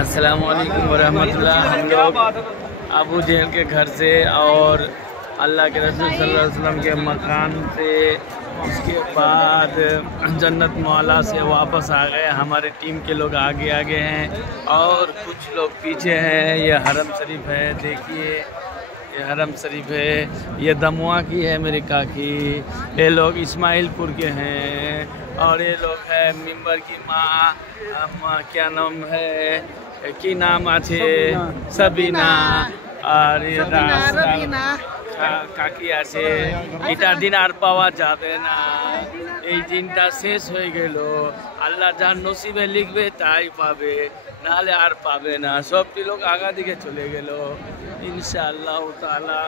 अस्सलाम वालेकुम वरहमतुल्लाह। हम लोग अबू जहल के घर से और अल्लाह के रसूल सल्लल्लाहु अलैहि वसल्लम के मकान से, उसके बाद जन्नत मौला से वापस आ गए। हमारे टीम के लोग आगे आगे हैं और कुछ लोग पीछे हैं। ये हरम शरीफ है, देखिए ये हरम शरीफ है। ये दमुआ की है मेरी काकी। ये लोग इस्माइलपुर के हैं और ये लोग है मिंबर की माँ, क्या नाम है, की नाम আছে সাবিনা। আর কাকি আছে। এটা দিন আর পাওয়া যাবে না, এই দিনটা শেষ হয়ে গেল। আল্লাহ যার নসিবে লিখবে তাই পাবে, নাহলে আর পাবে না। সবটি লোক আগা দিকে চলে গেল ইনশাআল্লাহ তাআলা।